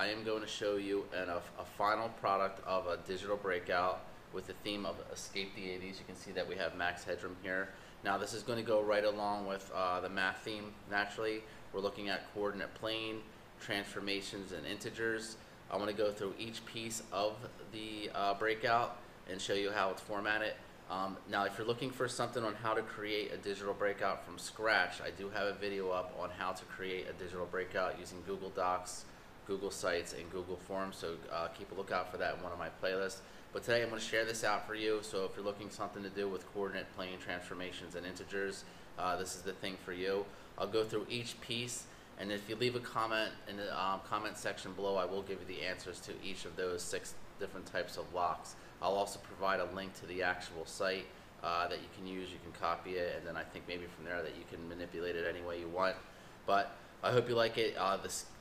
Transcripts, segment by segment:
I am going to show you a final product of a digital breakout with the theme of Escape the 80s. You can see that we have max headroom here. Now this is going to go right along with the math theme. Naturally, we're looking at coordinate plane, transformations, and integers. I want to go through each piece of the breakout and show you how it's formatted. Now if you're looking for something on how to create a digital breakout from scratch, I do have a video up on how to create a digital breakout using Google Docs, Google Sites, and Google Forms, so keep a lookout for that in one of my playlists. But today I'm going to share this out for you, so if you're looking something to do with coordinate plane transformations and integers, this is the thing for you. I'll go through each piece, and if you leave a comment in the comment section below, I will give you the answers to each of those 6 different types of locks. I'll also provide a link to the actual site that you can use. You can copy it, and then I think maybe from there that you can manipulate it any way you want. But I hope you like it.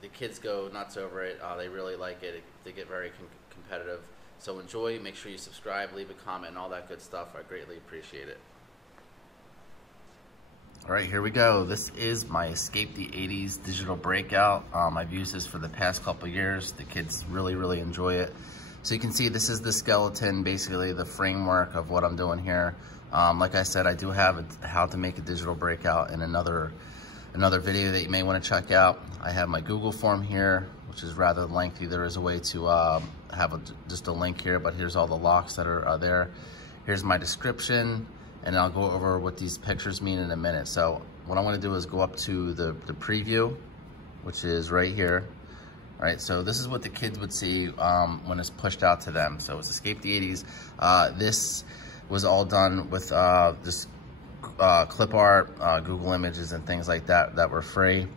The kids go nuts over it. They really like it. They get very competitive. So enjoy. Make sure you subscribe, leave a comment, and all that good stuff. I greatly appreciate it. All right, here we go. This is my Escape the 80s digital breakout. I've used this for the past couple years. The kids really enjoy it. So you can see this is the skeleton, basically the framework of what I'm doing here. Like I said, I do have how to make a digital breakout in another video that you may want to check out. I have my Google form here, which is rather lengthy. There is a way to have just a link here, but here's all the locks that are there. Here's my description, and I'll go over what these pictures mean in a minute. So what I want to do is go up to the preview, which is right here. All right, so this is what the kids would see when it's pushed out to them. So it's Escape the 80s. This was all done with just clip art, Google Images, and things like that that were free.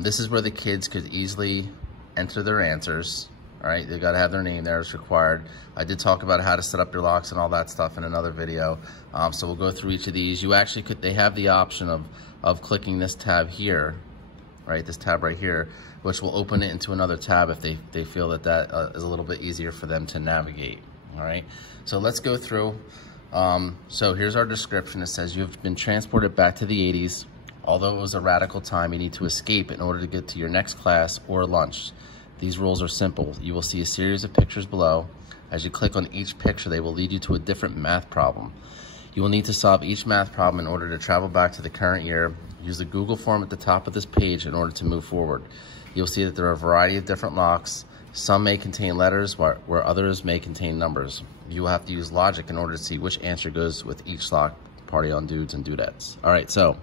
This is where the kids could easily enter their answers. All right, they got to have their name there. It's required. I did talk about how to set up your locks and all that stuff in another video. So we'll go through each of these. You actually could, they have the option of clicking this tab here, right? This tab right here, which will open it into another tab if they feel that is a little bit easier for them to navigate. All right, so let's go through. So here's our description. It says, you've been transported back to the 80s. Although it was a radical time, you need to escape in order to get to your next class or lunch. These rules are simple. You will see a series of pictures below. As you click on each picture, they will lead you to a different math problem. You will need to solve each math problem in order to travel back to the current year. Use the Google form at the top of this page in order to move forward. You'll see that there are a variety of different locks. Some may contain letters, where others may contain numbers. You will have to use logic in order to see which answer goes with each lock. Party on dudes and dudettes. All right, so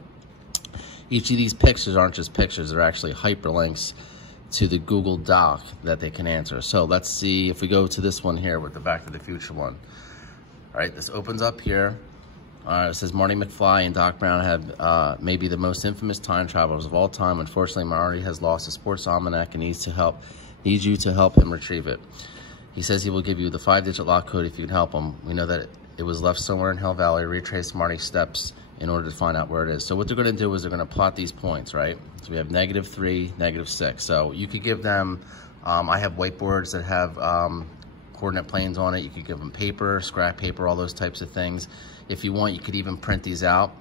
each of these pictures aren't just pictures. They're actually hyperlinks to the Google Doc that they can answer. So let's see if we go to this one here with the Back to the Future one. All right, this opens up here. It says Marty McFly and Doc Brown have maybe the most infamous time travelers of all time. Unfortunately, Marty has lost his sports almanac and needs you to help him retrieve it. He says he will give you the 5-digit lock code if you can help him. We know that it was left somewhere in Hill Valley. Retrace Marty's steps in order to find out where it is. So what they're going to do is they're going to plot these points, right? So we have -3, -6. So you could give them, I have whiteboards that have coordinate planes on it. You could give them paper, scrap paper, all those types of things. If you want, you could even print these out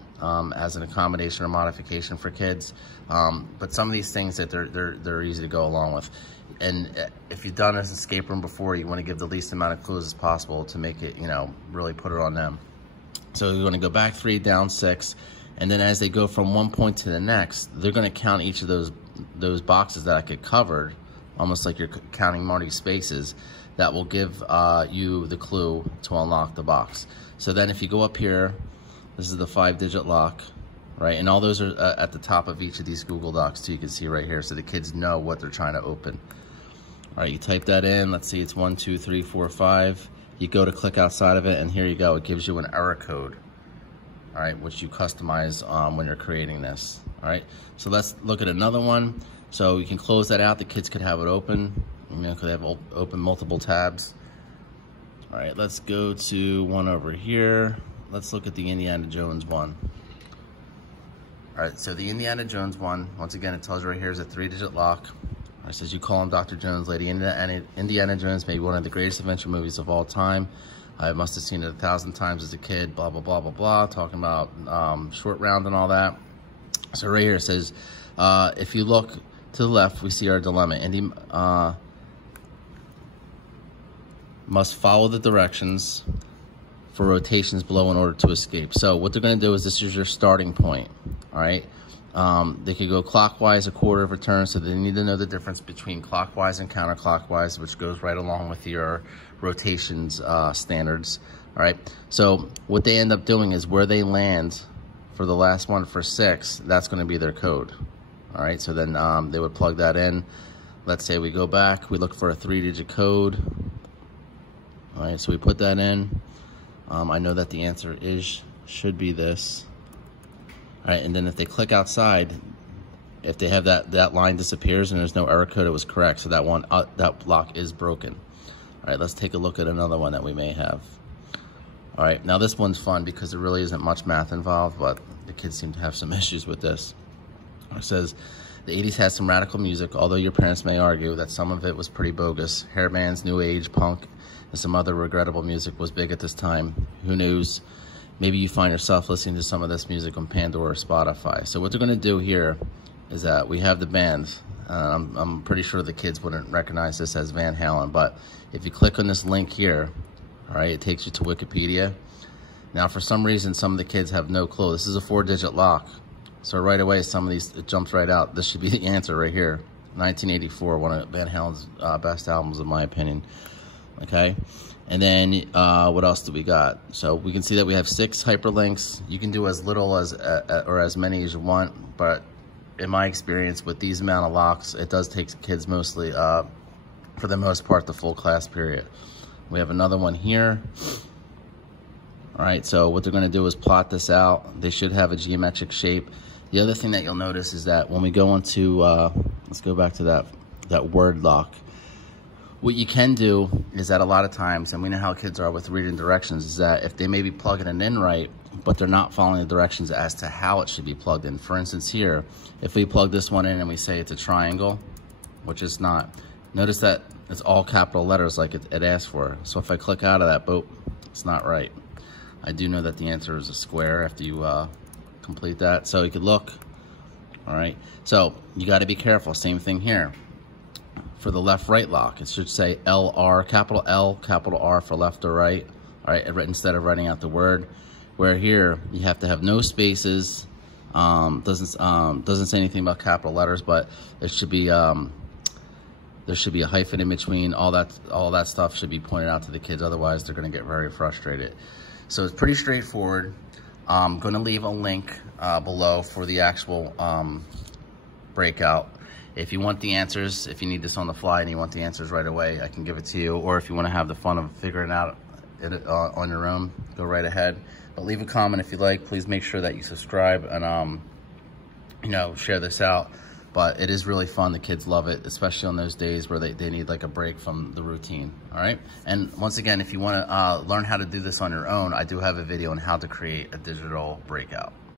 as an accommodation or modification for kids. But some of these things that they're easy to go along with. And if you've done an escape room before, you want to give the least amount of clues as possible to make it, really put it on them. So you're going to go back 3, down 6, and then as they go from one point to the next, they're going to count each of those boxes that I could cover, almost like you're counting Marty's spaces. That will give you the clue to unlock the box. So then if you go up here, this is the 5-digit lock, right? And all those are at the top of each of these Google Docs too. You can see right here, so the kids know what they're trying to open. All right, you type that in. Let's see, it's 1, 2, 3, 4, 5. You go to click outside of it, and here you go. It gives you an error code, all right, which you customize when you're creating this. All right, so let's look at another one. So you can close that out. The kids could have it open. Because they have open multiple tabs. All right, let's go to one over here. Let's look at the Indiana Jones one. All right, so the Indiana Jones one, once again, it tells you right here is a 3-digit lock. It says, you call him Dr. Jones, Lady Indiana Jones may be one of the greatest adventure movies of all time. I must have seen it 1,000 times as a kid, blah, blah, blah, blah, blah, talking about short round and all that. So right here it says, if you look to the left, we see our dilemma. must follow the directions for rotations below in order to escape. So what they're gonna do is, this is your starting point, all right? They could go clockwise a quarter of a turn, so they need to know the difference between clockwise and counterclockwise, which goes right along with your rotations standards, all right? So what they end up doing is, where they land for the last one for 6, that's gonna be their code, all right? So then they would plug that in. Let's say we go back, we look for a 3-digit code, all right? So we put that in. I know that the answer should be this. All right, and then if they click outside, if they have that line disappears and there's no error code, it was correct. So that one, that block is broken. All right, let's take a look at another one that we may have. All right, now this one's fun because there really isn't much math involved, but the kids seem to have some issues with this. It says, the 80s has some radical music, although your parents may argue that some of it was pretty bogus. Hair bands, new age, punk, and some other regrettable music was big at this time. Who knows? Maybe you find yourself listening to some of this music on Pandora or Spotify. So what they're gonna do here is that we have the band. I'm pretty sure the kids wouldn't recognize this as Van Halen, but if you click on this link here, all right, it takes you to Wikipedia. Now, for some reason, some of the kids have no clue. This is a 4-digit lock. So right away, some of these, it jumps right out. This should be the answer right here. 1984, one of Van Halen's best albums, in my opinion. Okay, and then what else do we got? So we can see that we have 6 hyperlinks. You can do as little as or as many as you want, but in my experience with these amount of locks, it does take kids mostly, for the most part, the full class period. We have another one here. All right, so what they're gonna do is plot this out. They should have a geometric shape. The other thing that you'll notice is that when we go into, let's go back to that word lock. What you can do is that a lot of times, and we know how kids are with reading directions, is that if they may be plugging it in right, but they're not following the directions as to how it should be plugged in. For instance here, if we plug this one in and we say it's a triangle, which it's not, notice that it's all capital letters like it asks for. So if I click out of that, boop, it's not right. I do know that the answer is a square after you complete that. So you could look, all right? So you gotta be careful, same thing here. For the left-right lock, it should say LR, capital L, capital R for left or right, all right, instead of writing out the word. Where here, you have to have no spaces, doesn't say anything about capital letters, but it should be, there should be a hyphen in between. All that stuff should be pointed out to the kids, otherwise they're gonna get very frustrated. So it's pretty straightforward. I'm gonna leave a link below for the actual breakout. If you want the answers, if you need this on the fly and you want the answers right away, I can give it to you. Or if you want to have the fun of figuring out it on your own, go right ahead. But leave a comment if you like. Please make sure that you subscribe and you know, share this out. But it is really fun. The kids love it, especially on those days where they need like a break from the routine. All right. And once again, if you want to learn how to do this on your own, I do have a video on how to create a digital breakout.